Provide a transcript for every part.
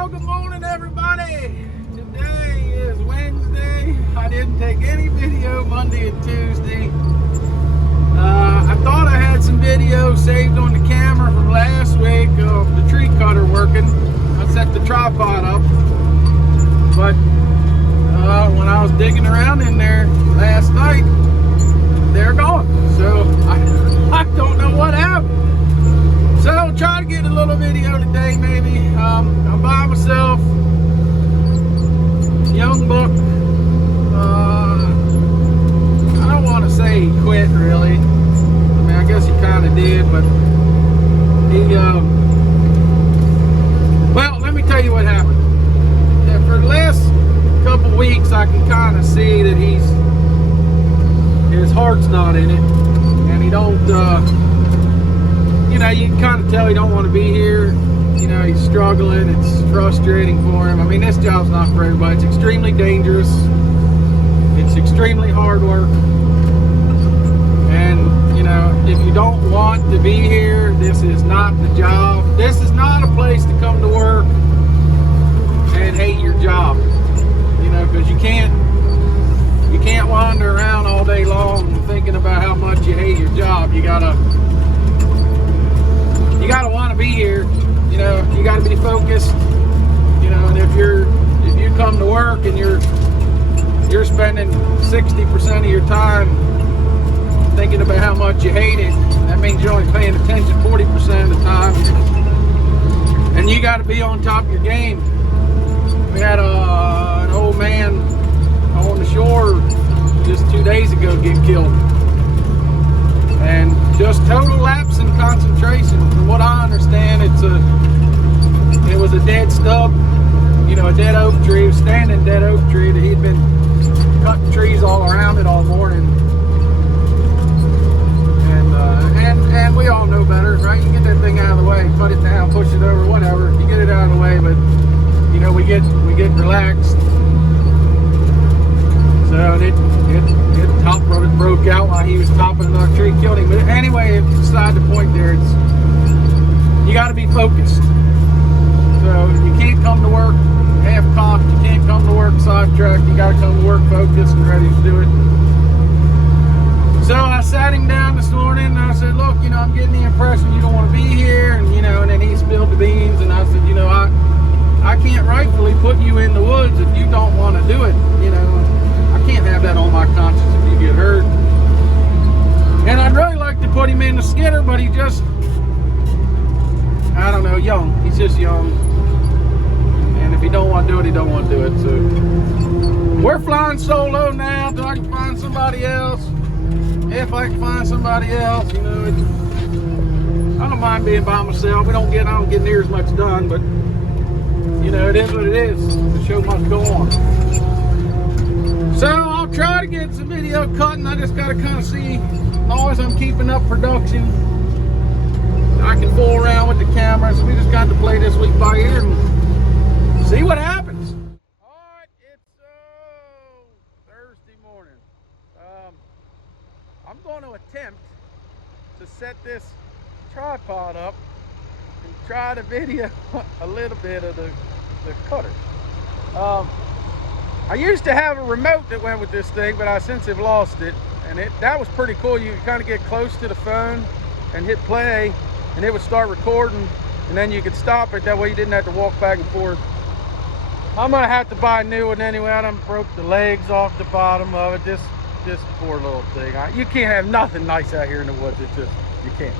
Well, good morning, everybody. Today is Wednesday. I didn't take any video Monday and Tuesday. I thought I had some video saved on the camera from last week of the tree cutter working. I set the tripod up, but when I was digging around in there last night, they're gone. So I don't know what happened. So I'll try to get a little video today, maybe. I'm by myself. Young buck. I don't want to say he quit, really. I mean, I guess he kind of did, but he. Well, let me tell you what happened. Yeah, for the last couple weeks, I can kind of see that his heart's not in it, and he don't. You know, you can kind of tell he don't want to be here. You know, he's struggling. It's frustrating for him. I mean, this job's not for everybody. It's extremely dangerous. It's extremely hard work. And, you know, if you don't want to be here, this is not the job. This is not a place to come to work and hate your job. You know, because you can't wander around all day long thinking about how much you hate your job. You gotta want to be here. You know, you gotta be focused. You know, and if you come to work and you're spending 60% of your time thinking about how much you hate it, that means you're only paying attention 40% of the time. And you got to be on top of your game. We had an old man on the shore just 2 days ago get killed. And just total lapse in concentration. From what I understand, it was a dead stub, you know, a dead oak tree, a standing dead oak tree that he'd been cutting trees all around it all morning. And we all know better, right? You get that thing out of the way, put it down, push it over, whatever. You get it out of the way, but you know, we get relaxed. So it top rod broke out while he was topping another tree, killed him. But anyway, it's beside the point there. You got to be focused. So you can't come to work half-cocked. You can't come to work sidetracked. You got to come to work focused and ready to do it. So I sat him down this morning and I said, look, you know, I'm getting the impression you don't want to be here. And, you know, and then he spilled the beans. And I said, you know, I can't rightfully put you in the woods if you don't want to do it. You know, I can't have that on my conscience if you get hurt. And I'd really like to put him in the skidder, but he just, I don't know, young. He's just young. And if he don't want to do it, he don't want to do it. So we're flying solo now until I can find somebody else. If I can find somebody else, you know, I don't mind being by myself. I don't get near as much done, but you know, it is what it is. The show must go on. So I'll try to get some video cutting. I just got to kind of see, as long as I'm keeping up production, I can fool around with the camera. So we just got to play this week by ear and see what happens. All right, it's Thursday morning. I'm going to attempt to set this tripod up and try to video a little bit of the cutter. I used to have a remote that went with this thing, but I since have lost it. And that was pretty cool. You could kind of get close to the phone and hit play, and it would start recording, and then you could stop it. That way you didn't have to walk back and forth. I'm gonna have to buy a new one anyway. I done broke the legs off the bottom of it. This poor little thing. You can't have nothing nice out here in the woods. It's just, you can't.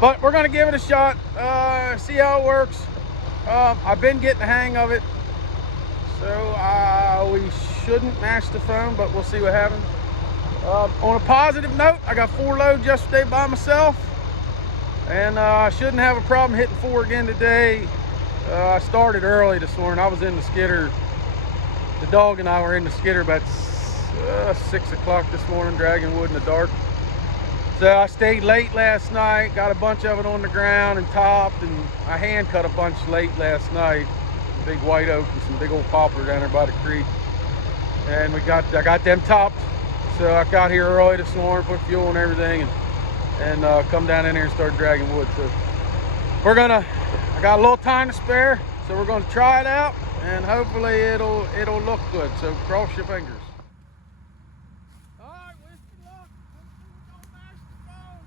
But we're gonna give it a shot, see how it works. I've been getting the hang of it, so we shouldn't mash the phone, but we'll see what happens. On a positive note, I got 4 loads yesterday by myself, and I shouldn't have a problem hitting 4 again today. I started early this morning. I was in the skidder. The dog and I were in the skidder about 6 o'clock this morning, dragging wood in the dark. So I stayed late last night, got a bunch of it on the ground and topped, and I hand cut a bunch late last night. A big white oak and some big old poplar down there by the creek. And I got them topped. So I got here early this morning, put fuel and everything, and come down in here and start dragging wood. So I got a little time to spare. So we're going to try it out, and hopefully it'll look good. So cross your fingers. All right, wish me luck. Hopefully we don't mash the phone.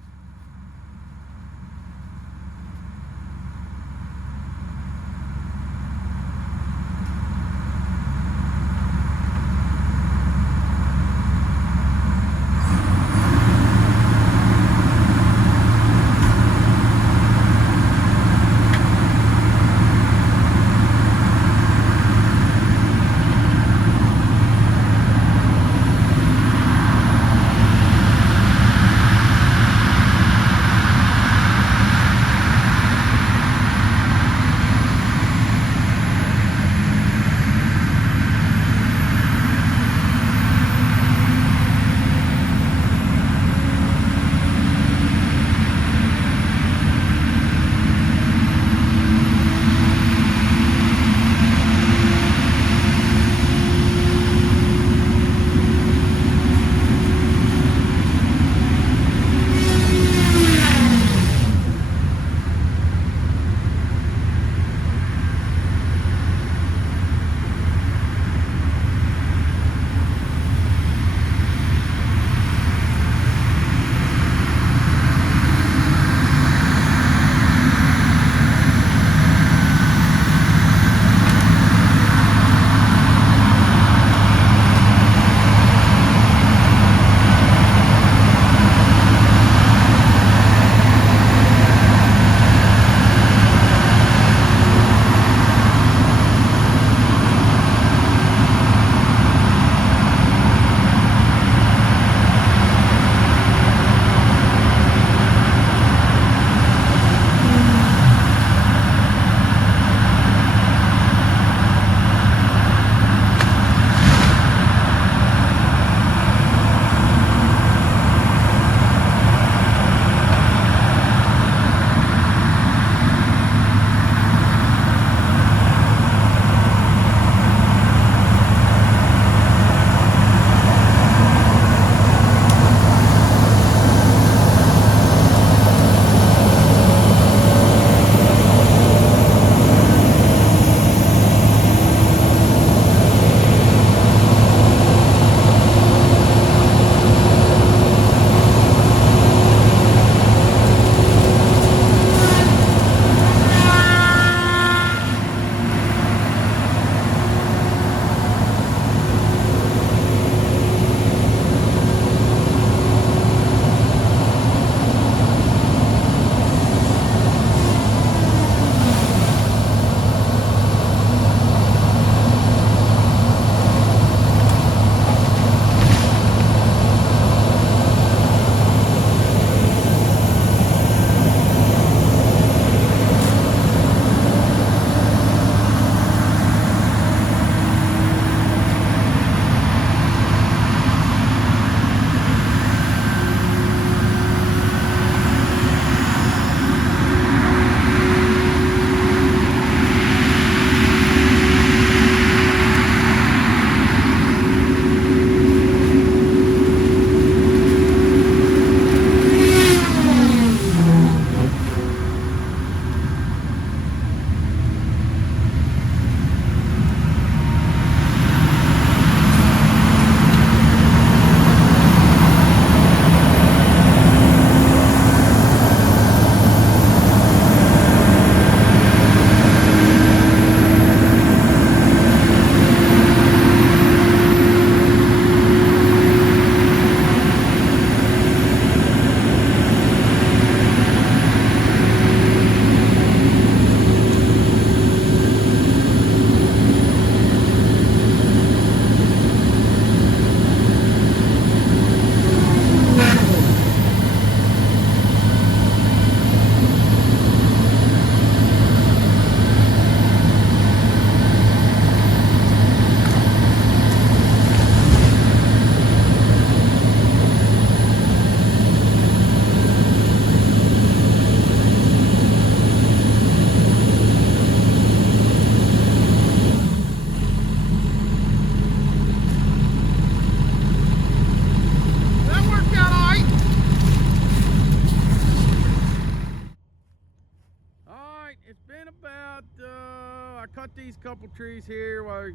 I cut these couple trees here while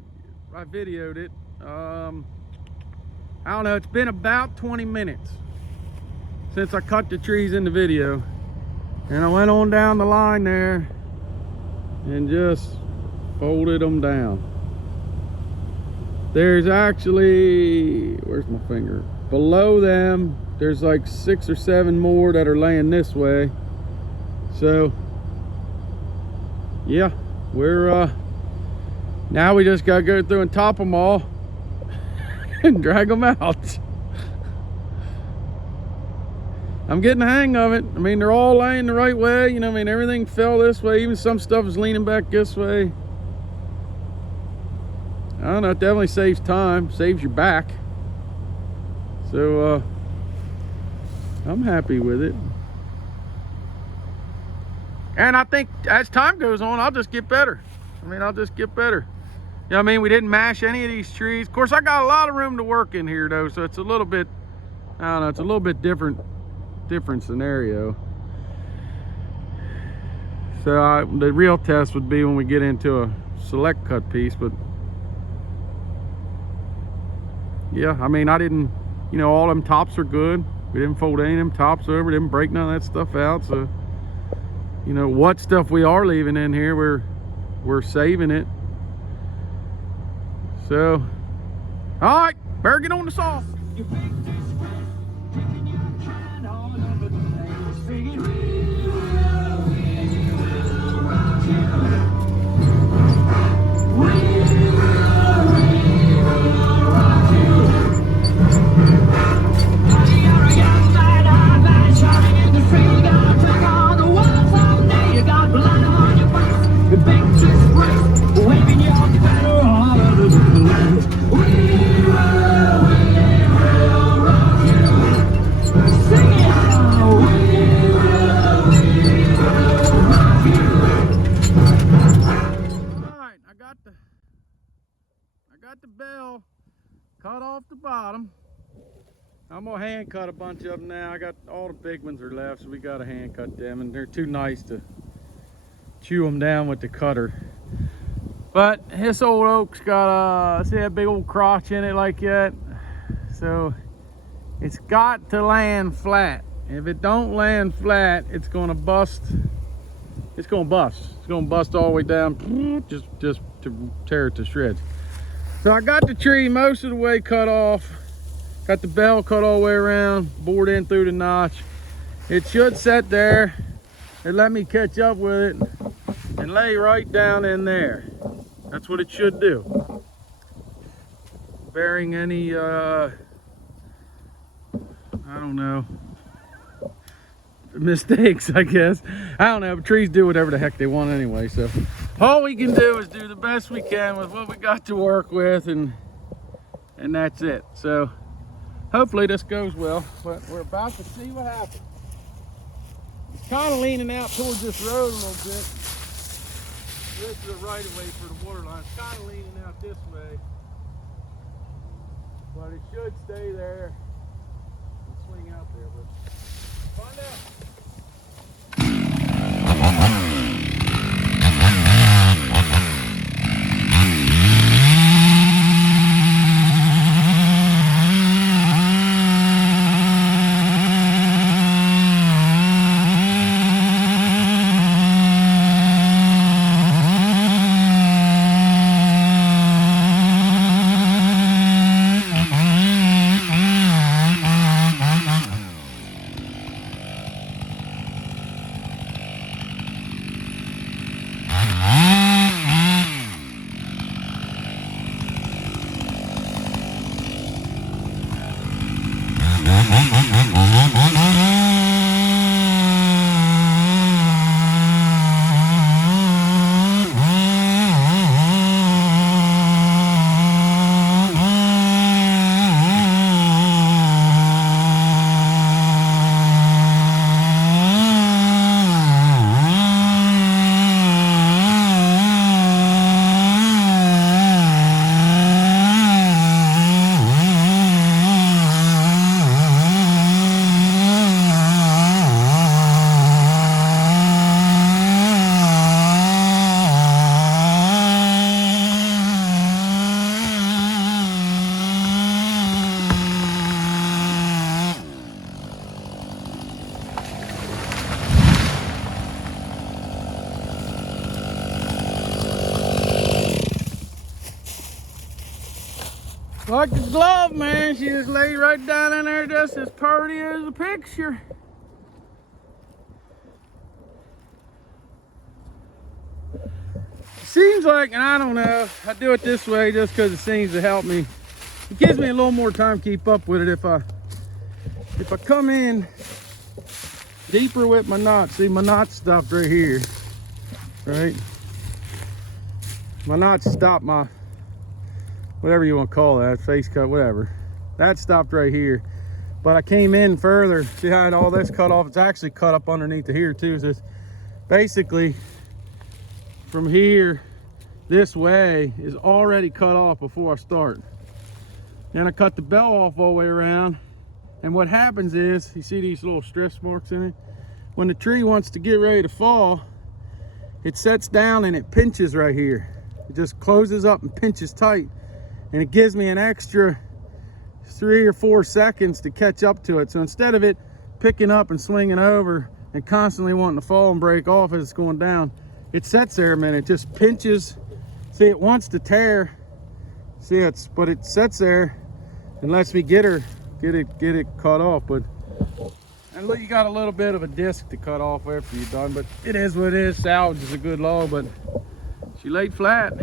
I videoed it. I don't know, it's been about 20 minutes since I cut the trees in the video. And I went on down the line there and just folded them down. There's actually, where's my finger? Below them, there's like 6 or 7 more that are laying this way. So, yeah, we're, now we just gotta go through and top them all and drag them out. I'm getting the hang of it. I mean, they're all laying the right way. You know, I mean, everything fell this way. Even some stuff is leaning back this way. I don't know, it definitely saves time, saves your back. So, I'm happy with it. And I think as time goes on, I'll just get better. I mean, I'll just get better. You know what I mean? We didn't mash any of these trees. Of course, I got a lot of room to work in here, though, so it's a little bit, I don't know, it's a little bit different scenario. So the real test would be when we get into a select cut piece, but yeah, I mean, I didn't, you know, all them tops are good. We didn't fold any of them tops over, didn't break none of that stuff out. So, you know, what stuff we are leaving in here, we're saving it. So, all right, better get on the saw. The bell cut off the bottom. I'm gonna hand cut a bunch of them now. I got all the big ones are left, so we gotta hand cut them, and they're too nice to chew them down with the cutter. But this old oak's got see that big old crotch in it like that, so it's got to land flat. If it don't land flat, it's gonna bust. It's gonna bust. It's gonna bust all the way down, just to tear it to shreds. So I got the tree most of the way cut off, got the bell cut all the way around, bored in through the notch. It should set there and let me catch up with it and lay right down in there. That's what it should do. Bearing any, I don't know, mistakes, I guess. I don't know, but trees do whatever the heck they want anyway, so. All we can do is do the best we can with what we got to work with, and that's it. So hopefully this goes well, but we're about to see what happens. It's kind of leaning out towards this road a little bit. This is the right of way for the water line. It's kind of leaning out this way, but it should stay there and swing out there. But find out. Like the glove, man. She just laid right down in there just as pretty as a picture. Seems like, and I don't know, I do it this way just because it seems to help me. It gives me a little more time to keep up with it if I come in deeper with my knots. See, my knot's stopped right here, right? My knots stopped my, whatever you want to call that, face cut, whatever. That stopped right here. But I came in further. See how I had all this cut off? It's actually cut up underneath of here too. So it's basically from here this way is already cut off before I start. Then I cut the bell off all the way around. And what happens is, you see these little stress marks in it? When the tree wants to get ready to fall, it sets down and it pinches right here. It just closes up and pinches tight. And it gives me an extra 3 or 4 seconds to catch up to it. So instead of it picking up and swinging over and constantly wanting to fall and break off as it's going down, it sets there a minute, it just pinches. See, it wants to tear. See, but it sets there and lets me get it cut off. But and look, you got a little bit of a disc to cut off after you're done, but it is what it is. Salvage is a good log, but she laid flat.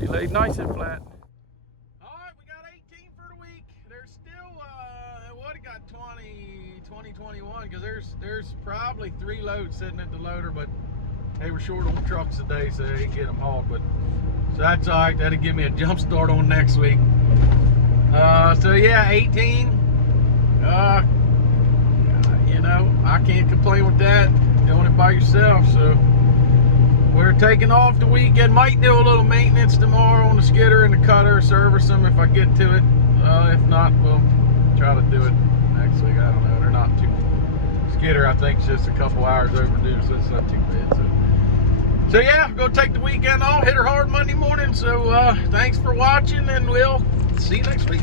She laid nice and flat. All right, we got 18 for the week. There's still what, it got 21 because there's probably 3 loads sitting at the loader, but they were short on trucks today, so they didn't get them hauled. But so that's all right. That'll give me a jump start on next week. So yeah, 18. You know, I can't complain with that. Doing it by yourself. So we're taking off the weekend. Might do a little maintenance tomorrow on the skidder and the cutter, service them if I get to it. If not, we'll try to do it next week. I don't know. They're not too. Skidder, I think, is just a couple hours overdue, so it's not too bad. So yeah, go take the weekend off. Hit her hard Monday morning. So thanks for watching, and we'll see you next week.